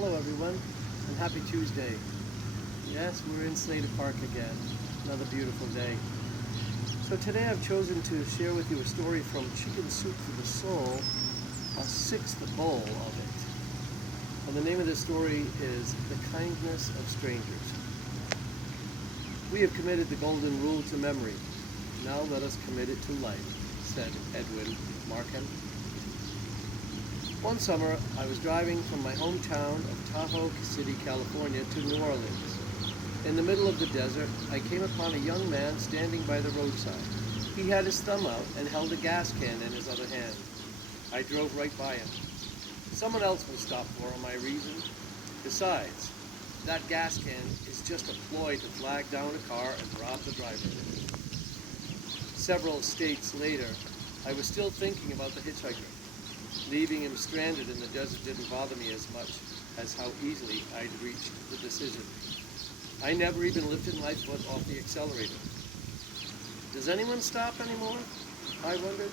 Hello everyone, and happy Tuesday. Yes, we're in Slater Park again. Another beautiful day. So today I've chosen to share with you a story from Chicken Soup for the Soul, a sixth bowl of it. And the name of this story is The Kindness of Strangers. We have committed the golden rule to memory. Now let us commit it to life, said Edwin Markham. One summer, I was driving from my hometown of Tahoe City, California to New Orleans. In the middle of the desert, I came upon a young man standing by the roadside. He had his thumb out and held a gas can in his other hand. I drove right by him. Someone else was stopped for him, I reasoned. Besides, that gas can is just a ploy to flag down a car and rob the driver. Several states later, I was still thinking about the hitchhiker. Leaving him stranded in the desert didn't bother me as much as how easily I'd reached the decision. I never even lifted my foot off the accelerator. Does anyone stop anymore? I wondered.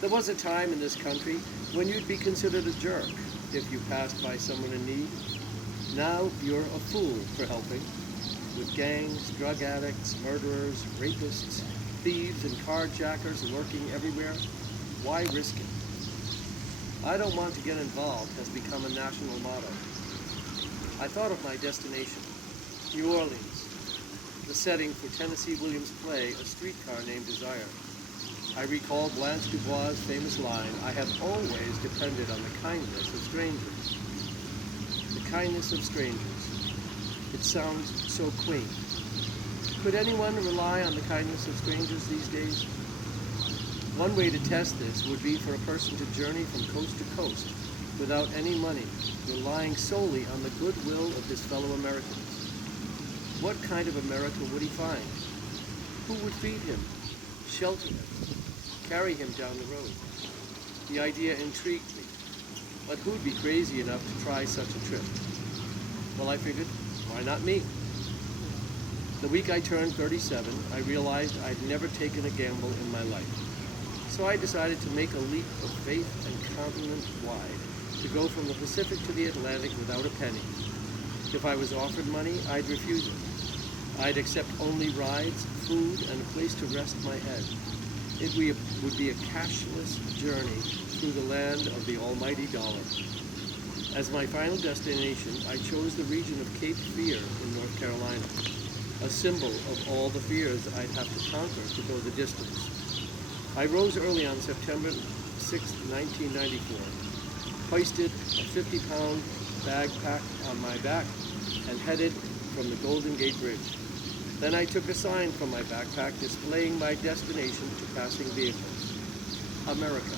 There was a time in this country when you'd be considered a jerk if you passed by someone in need. Now you're a fool for helping. With gangs, drug addicts, murderers, rapists, thieves, and carjackers lurking everywhere, why risk it? I don't want to get involved has become a national motto. I thought of my destination, New Orleans, the setting for Tennessee Williams' play, A Streetcar Named Desire. I recalled Blanche Dubois' famous line, I have always depended on the kindness of strangers. The kindness of strangers. It sounds so quaint. Could anyone rely on the kindness of strangers these days? One way to test this would be for a person to journey from coast to coast without any money, relying solely on the goodwill of his fellow Americans. What kind of America would he find? Who would feed him, shelter him, carry him down the road? The idea intrigued me, but who'd be crazy enough to try such a trip? Well, I figured, why not me? The week I turned 37, I realized I'd never taken a gamble in my life. So I decided to make a leap of faith and continent wide, to go from the Pacific to the Atlantic without a penny. If I was offered money, I'd refuse it. I'd accept only rides, food, and a place to rest my head. It would be a cashless journey through the land of the almighty dollar. As my final destination, I chose the region of Cape Fear in North Carolina, a symbol of all the fears I'd have to conquer to go the distance. I rose early on September 6, 1994, hoisted a 50-pound backpack on my back, and headed from the Golden Gate Bridge. Then I took a sign from my backpack displaying my destination to passing vehicles. America.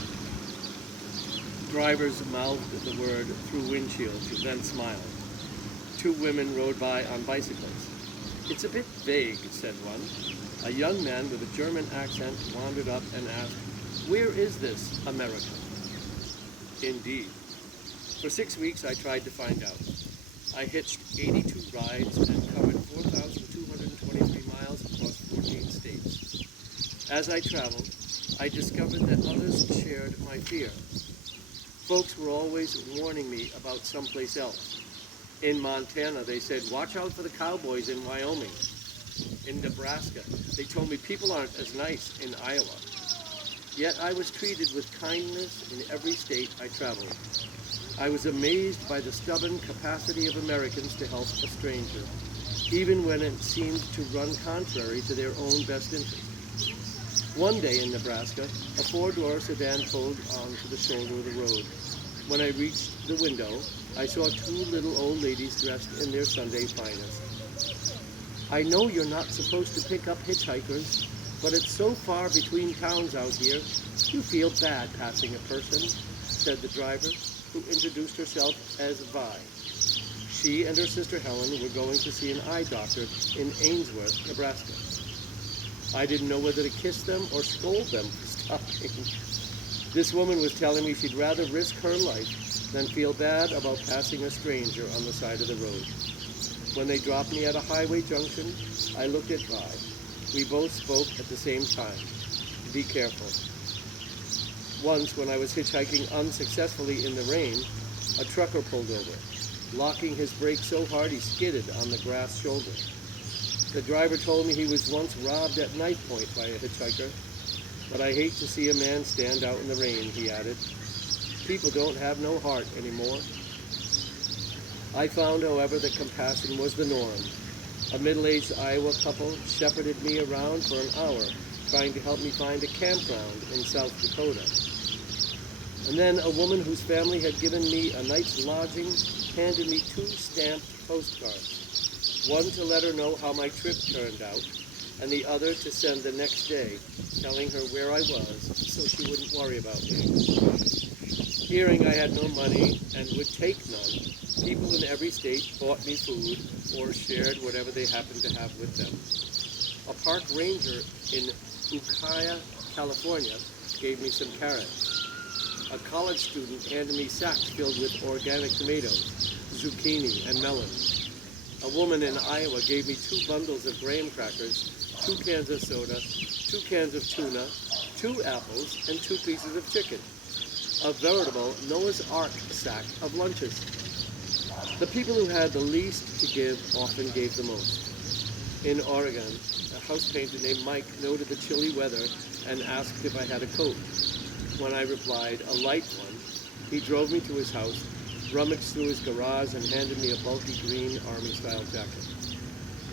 Drivers mouthed the word through windshields, then smiled. Two women rode by on bicycles. It's a bit vague, said one. A young man with a German accent wandered up and asked, where is this America? Indeed. For 6 weeks I tried to find out. I hitched 82 rides and covered 4,223 miles across 14 states. As I traveled, I discovered that others shared my fear. Folks were always warning me about someplace else. In Montana, they said, watch out for the cowboys in Wyoming. In Nebraska, they told me people aren't as nice in Iowa. Yet I was treated with kindness in every state I traveled. I was amazed by the stubborn capacity of Americans to help a stranger, even when it seemed to run contrary to their own best interest. One day in Nebraska, a four-door sedan pulled onto the shoulder of the road. When I reached the window, I saw two little old ladies dressed in their Sunday finest. I know you're not supposed to pick up hitchhikers, but it's so far between towns out here, you feel bad passing a person, said the driver, who introduced herself as Vi. She and her sister Helen were going to see an eye doctor in Ainsworth, Nebraska. I didn't know whether to kiss them or scold them for stopping. This woman was telling me she'd rather risk her life than feel bad about passing a stranger on the side of the road. When they dropped me at a highway junction, I looked at Vi. We both spoke at the same time. Be careful. Once, when I was hitchhiking unsuccessfully in the rain, a trucker pulled over. locking his brakes so hard he skidded on the grass shoulder. The driver told me he was once robbed at knife point by a hitchhiker, but I hate to see a man stand out in the rain, he added. People don't have no heart anymore. I found, however, that compassion was the norm. A middle-aged Iowa couple shepherded me around for an hour, trying to help me find a campground in South Dakota. And then a woman whose family had given me a night's lodging handed me 2 stamped postcards, one to let her know how my trip turned out, and the other to send the next day, telling her where I was so she wouldn't worry about me. Hearing I had no money and would take none, people in every state bought me food or shared whatever they happened to have with them. A park ranger in Ukiah, California, gave me some carrots. A college student handed me sacks filled with organic tomatoes, zucchini, and melons. A woman in Iowa gave me 2 bundles of graham crackers, 2 cans of soda, 2 cans of tuna, 2 apples, and 2 pieces of chicken. A veritable Noah's Ark sack of lunches. The people who had the least to give often gave the most. In Oregon, a house painter named Mike noted the chilly weather and asked if I had a coat. When I replied, a light one, he drove me to his house, rummaged through his garage, and handed me a bulky green Army-style jacket.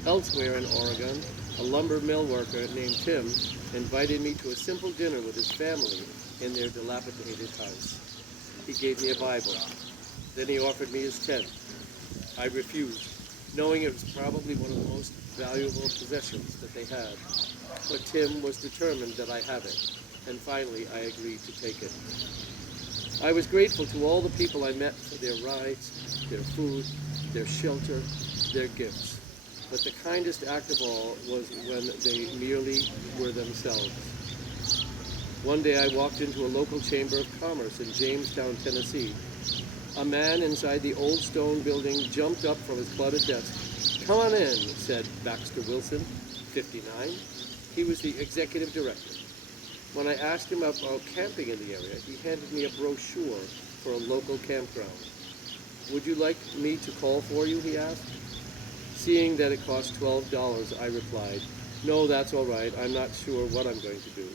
Elsewhere in Oregon, a lumber mill worker named Tim invited me to a simple dinner with his family in their dilapidated house. He gave me a Bible. Then he offered me his tent. I refused, knowing it was probably one of the most valuable possessions that they had. But Tim was determined that I have it, and finally I agreed to take it. I was grateful to all the people I met for their rides, their food, their shelter, their gifts. But the kindest act of all was when they merely were themselves. One day I walked into a local chamber of commerce in Jamestown, Tennessee. A man inside the old stone building jumped up from his cluttered desk. "Come on in," said Baxter Wilson, 59. He was the executive director. When I asked him about camping in the area, he handed me a brochure for a local campground. "Would you like me to call for you?" he asked. Seeing that it cost $12, I replied, "No, that's all right. I'm not sure what I'm going to do."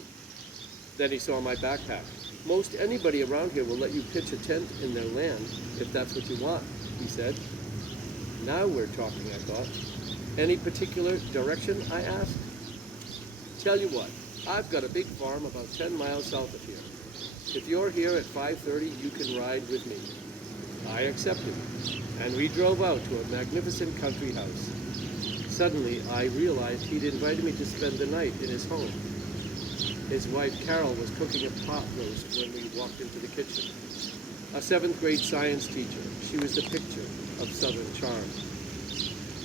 Then he saw my backpack. "Most anybody around here will let you pitch a tent in their land if that's what you want," he said. Now we're talking, I thought. "Any particular direction?" I asked. "Tell you what, I've got a big farm about 10 miles south of here. If you're here at 5:30, you can ride with me." I accepted, and we drove out to a magnificent country house. Suddenly, I realized he'd invited me to spend the night in his home. His wife, Carol, was cooking a pot roast when we walked into the kitchen. A 7th grade science teacher, she was the picture of Southern charm.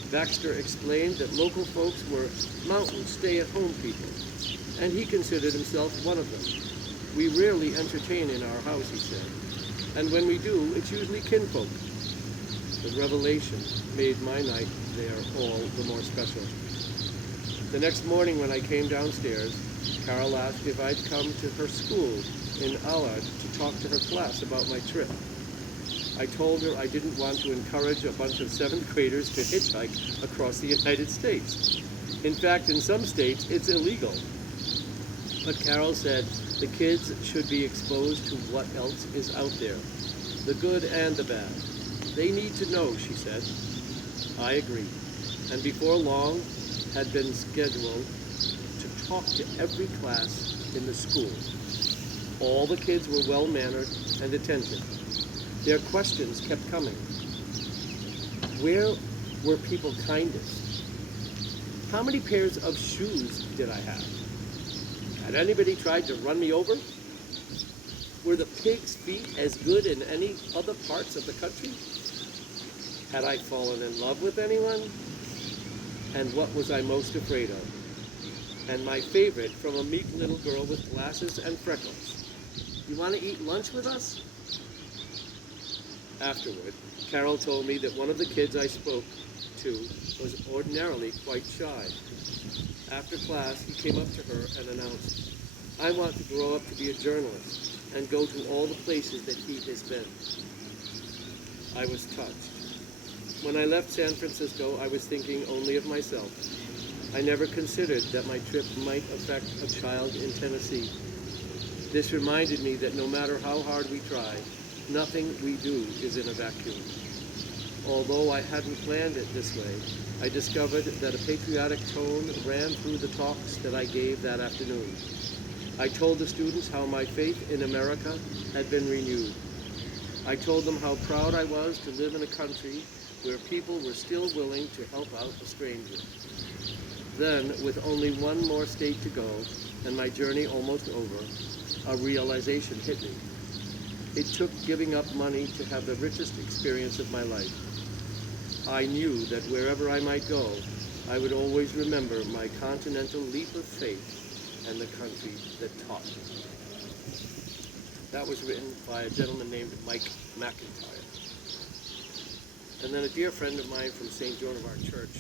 Baxter explained that local folks were mountain stay-at-home people, and he considered himself one of them. "We rarely entertain in our house," he said, "and when we do, it's usually kinfolk." The revelation made my night there all the more special. The next morning when I came downstairs, Carol asked if I'd come to her school in Allard to talk to her class about my trip. I told her I didn't want to encourage a bunch of 7th graders to hitchhike across the United States. In fact, in some states, it's illegal. But Carol said the kids should be exposed to what else is out there, the good and the bad. They need to know, she said. I agreed, and before long had been scheduled to talk to every class in the school. All the kids were well-mannered and attentive. Their questions kept coming. Where were people kindest? How many pairs of shoes did I have? Had anybody tried to run me over? Were the pigs' feet as good in any other parts of the country? Had I fallen in love with anyone? And what was I most afraid of? And my favorite, from a meek little girl with glasses and freckles. "You want to eat lunch with us?" Afterward, Carol told me that one of the kids I spoke to was ordinarily quite shy. After class, he came up to her and announced, "I want to grow up to be a journalist and go to all the places that he has been." I was touched. When I left San Francisco, I was thinking only of myself. I never considered that my trip might affect a child in Tennessee. This reminded me that no matter how hard we try, nothing we do is in a vacuum. Although I hadn't planned it this way, I discovered that a patriotic tone ran through the talks that I gave that afternoon. I told the students how my faith in America had been renewed. I told them how proud I was to live in a country where people were still willing to help out a stranger. Then, with only one more state to go, and my journey almost over, a realization hit me. It took giving up money to have the richest experience of my life. I knew that wherever I might go, I would always remember my continental leap of faith and the country that taught me. That was written by a gentleman named Mike McIntyre. And then a dear friend of mine from St. Joan of Arc Church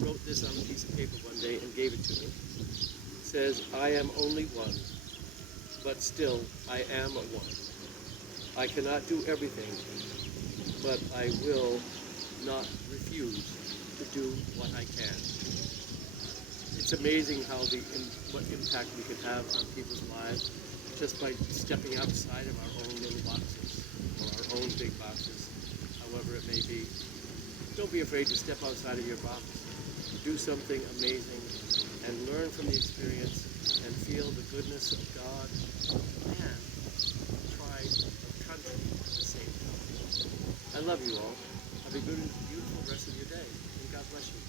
wrote this on a piece of paper one day and gave it to me. It says, "I am only one, but still I am a one. I cannot do everything, but I will not refuse to do what I can." It's amazing how what impact we can have on people's lives just by stepping outside of our own little boxes or our own big boxes, however it may be. Don't be afraid to step outside of your box. Do something amazing and learn from the experience and feel the goodness of God and pride of country at the same time. I love you all. Have a good, beautiful rest of your day, and God bless you.